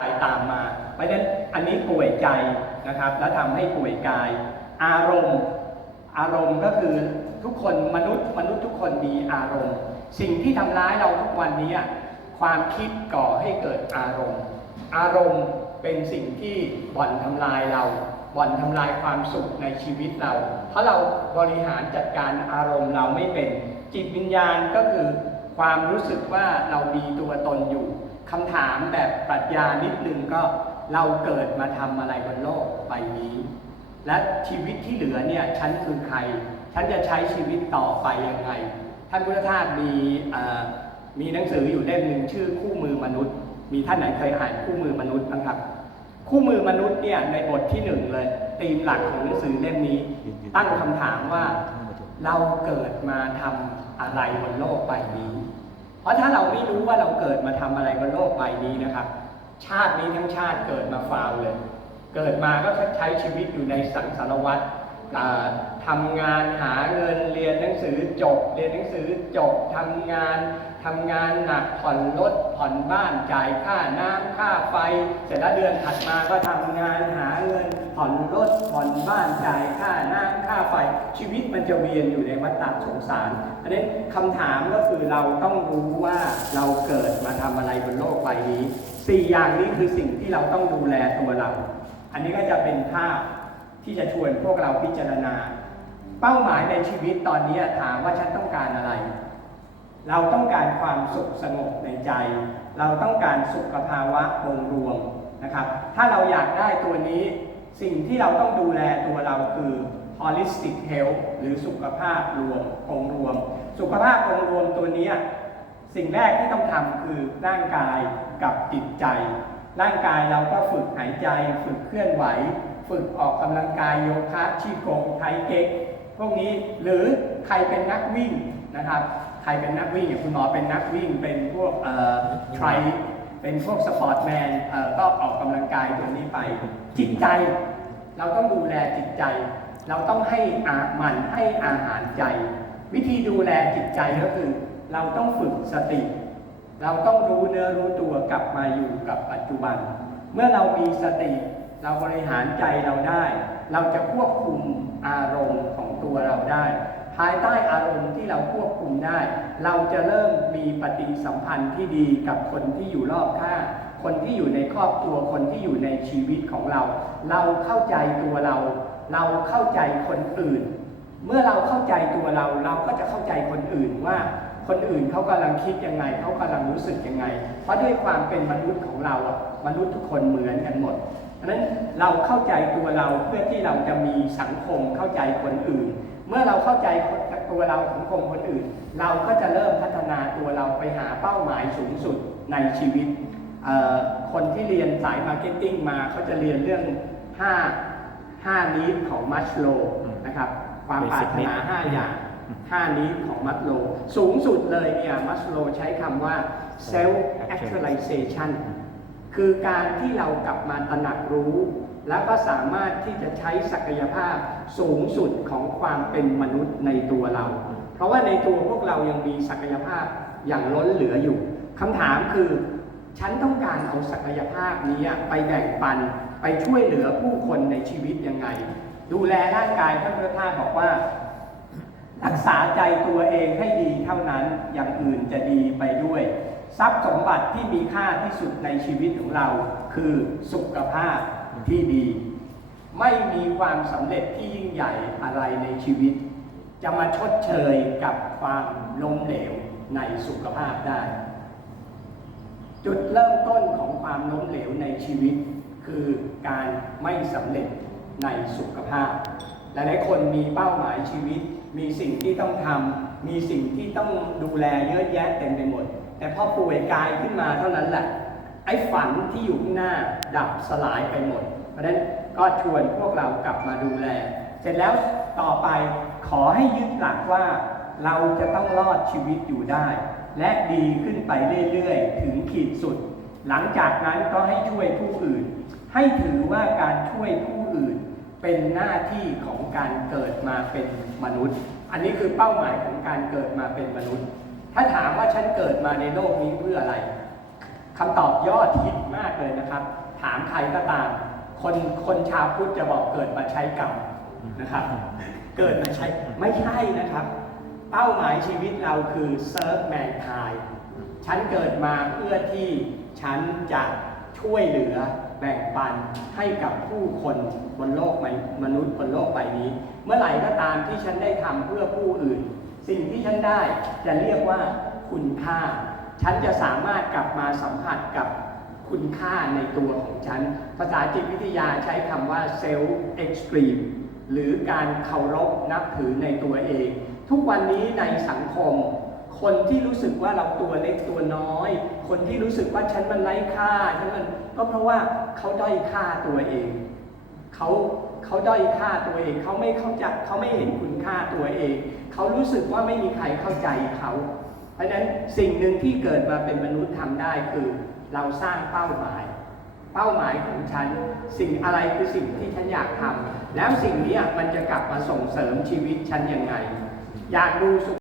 ไปตามมา เพราะฉะนั้นอันนี้ป่วยใจนะครับ แล้วทำให้ป่วยกาย อารมณ์ อารมณ์ก็คือทุกคนมนุษย์ มนุษย์ทุกคนมีอารมณ์ สิ่งที่ทำร้ายเราทุกวันนี้ความคิดก่อให้เกิดอารมณ์ อารมณ์เป็นสิ่งที่บ่อนทำลายเรา บ่อนทำลายความสุขในชีวิตเรา เพราะเราบริหารจัดการอารมณ์เราไม่เป็น จิตวิญญาณก็คือความรู้สึกว่าเรามีตัวตนอยู่ คำถามแบบปรัชญานิดนึงก็เราเกิดมาทำอะไรบนโลกใบนี้ และชีวิตที่เหลือเนี่ยฉันคือใคร ฉันจะใช้ชีวิตต่อไปยังไง ท่านพุทธทาสมีมีหนังสืออยู่เล่มหนึ่งชื่อคู่มือมนุษย์ มีท่านไหนเคยอ่านคู่มือมนุษย์บ้างครับ คู่มือมนุษย์เนี่ยในบทที่หนึ่งเลยธีมหลักของหนังสือเล่มนี้ ตั้งคำถามว่าเราเกิดมาทำอะไรบนโลกใบนี้ เพราะถ้าเราไม่รู้ว่าเราเกิดมาทำอะไรบนโลกใบนี้นะครับ ชาตินี้ทั้งชาติเกิดมาฟาวเลย เกิดมาก็ใช้ชีวิตอยู่ในสังสารวัฏอ่าทำงานหาเงินเรียนหนังสือจบ เรียนหนังสือจบทำงานทำงานหนักผ่อนรถผ่อนบ้านจ่ายค่าน้ำค่าไฟ เสร็จแล้วเดือนถัดมาก็ทำงานหาเงินผ่อนรถผ่อนบ้านจ่ายค่าน้ำค ไฟ ชีวิตมันจะเวียนอยู่ในวัฏฏะสงสาร อันนี้คำถามก็คือเราต้องรู้ว่าเราเกิดมาทำอะไรบนโลกใบนี้สี่อย่างนี้คือสิ่งที่เราต้องดูแลตัวเรา อันนี้ก็จะเป็นภาพที่จะชวนพวกเราพิจารณา เป้าหมายในชีวิตตอนนี้ถามว่าฉันต้องการอะไร เราต้องการความสุขสงบในใจ เราต้องการสุขภาวะองค์รวมนะครับ ถ้าเราอยากได้ตัวนี้สิ่งที่เราต้องดูแลตัวเราคือ holistic health หรือสุขภาพรวมองรวม สุขภาพองรวมตัวนี้สิ่งแรกที่ต้องทำคือร่างกายกับจิตใจ ร่างกายเราก็ฝึกหายใจ ฝึกเคลื่อนไหว ฝึกออกกำลังกายโยคะชีโกงไทเก๊กพวกนี้หรือใครเป็นนักวิ่งนะครับใครเป็นนักวิ่งอย่างคุณหมอเป็นนักวิ่งเป็นพวกเอ่อไทรเป็นพวกสปอร์ตแมนเอ่อก็ออกกำลังกายตัวนี้ไป จิตใจ เราต้องดูแลจิตใจ เราต้องให้อาหมันให้อาหารใจ วิธีดูแลจิตใจก็คือเราต้องฝึกสติ เราต้องรู้เนื้อรู้ตัวกลับมาอยู่กับปัจจุบัน เมื่อเรามีสติ เราบริหารใจเราได้ เราจะควบคุมอารมณ์ของตัวเราได้ ภายใต้อารมณ์ที่เราควบคุมได้ เราจะเริ่มมีปฏิสัมพันธ์ที่ดีกับคนที่อยู่รอบข้างคนที่อยู่ในครอบครัวคนที่อยู่ในชีวิตของเรา เราเข้าใจตัวเรา เราเข้าใจคนอื่น เมื่อเราเข้าใจตัวเรา เราก็จะเข้าใจคนอื่นว่าคนอื่นเขากำลังคิดยังไงเขากำลังรู้สึกยังไง เพราะด้วยความเป็นมนุษย์ของเราอะมนุษย์ทุกคนเหมือนกันหมดเพราะนั้นเราเข้าใจตัวเราเพื่อที่เราจะมีสังคมเข้าใจคนอื่น เมื่อเราเข้าใจตัวเราสังคมคนอื่น เราก็จะเริ่มพัฒนาตัวเราไปหาเป้าหมายสูงสุดในชีวิต คนที่เรียนสายมาร์เก็ตติ้งมาเขาจะเรียนเรื่อง 5 5นี้ของมัชโลนะครับความปรารถนา 5 อย่าง5นี้ของมัสโล สูงสุดเลยเนี่ยมัสโลใช้คำว่า self actualization คือการที่เรากลับมาตระหนักรู้ แล้วก็สามารถที่จะใช้ศักยภาพสูงสุดของความเป็นมนุษย์ในตัวเรา เพราะว่าในตัวพวกเรายังมีศักยภาพอย่างล้นเหลืออยู่คำถามคือ ฉันต้องการเอาศักยภาพนี้ไปแบ่งปันไปช่วยเหลือผู้คนในชีวิตยังไง ดูแลร่างกายท่านพระธาตุบอกว่า รักษาใจตัวเองให้ดีเท่านั้นอย่างอื่นจะดีไปด้วย ทรัพย์สมบัติที่มีค่าที่สุดในชีวิตของเรา คือสุขภาพที่ดี ไม่มีความสำเร็จที่ยิ่งใหญ่อะไรในชีวิต จะมาชดเชยกับความล้มเหลวในสุขภาพได้ จุดเริ่มต้นของความล้มเหลวในชีวิต คือการไม่สำเร็จในสุขภาพ หลายๆคนมีเป้าหมายชีวิต มีสิ่งที่ต้องทำมีสิ่งที่ต้องดูแลเยอะแยะเต็มไปหมด แต่พอป่วยกายขึ้นมาเท่านั้นแหละไอ้ฝันที่อยู่ข้างหน้าดับสลายไปหมด เพราะฉะนั้นก็ชวนพวกเรากลับมาดูแล เสร็จแล้วต่อไปขอให้ยึดหลักว่า เราจะต้องรอดชีวิตอยู่ได้ และดีขึ้นไปเรื่อยๆ ถึงขีดสุด หลังจากนั้นก็ให้ช่วยผู้อื่น ให้ถือว่าการช่วยผู้อื่น เป็นหน้าที่ของการเกิดมาเป็นมนุษย์ อันนี้คือเป้าหมายของการเกิดมาเป็นมนุษย์ ถ้าถามว่าฉันเกิดมาในโลกนี้เพื่ออะไรคำตอบยอดฮิตมากเลยนะครับ ถามใครก็ตาม คนคนชาวพุทธจะบอกเกิดมาใช้กรรมนะครับ เกิดมาใช้ไม่ใช่นะครับ เป้าหมายชีวิตเราคือ serve mankind ฉันเกิดมาเพื่อที่ฉันจะช่วยเหลือแบ่งปันให้กับผู้คนบนโลกมนุษย์บนโลกใบนี้ เมื่อไหร่ก็ตามที่ฉันได้ทำเพื่อผู้อื่น สิ่งที่ฉันได้จะเรียกว่าคุณค่า ฉันจะสามารถกลับมาสัมผัสกับคุณค่าในตัวของฉัน ภาษาจิตวิทยาใช้คำว่า self extreme หรือการเคารพนับถือในตัวเอง ทุกวันนี้ในสังคม คนที่รู้สึกว่าเราตัวเล็กตัวน้อย คนที่รู้สึกว่าฉันมันไร้ค่าฉันมันก็เพราะว่าเขาด้อยค่าตัวเองเขาเขาด้อยค่าตัวเองเขาไม่เข้าใจเขาไม่เห็นคุณค่าตัวเอง เขารู้สึกว่าไม่มีใครเข้าใจเขา เพราะฉะนั้นสิ่งหนึ่งที่เกิดมาเป็นมนุษย์ทำได้คือ เราสร้างเป้าหมาย เป้าหมายของฉัน สิ่งอะไรคือสิ่งที่ฉันอยากทำแล้วสิ่งนี้มันจะกลับมาส่งเสริมชีวิตฉันยังไง อยากดูสุข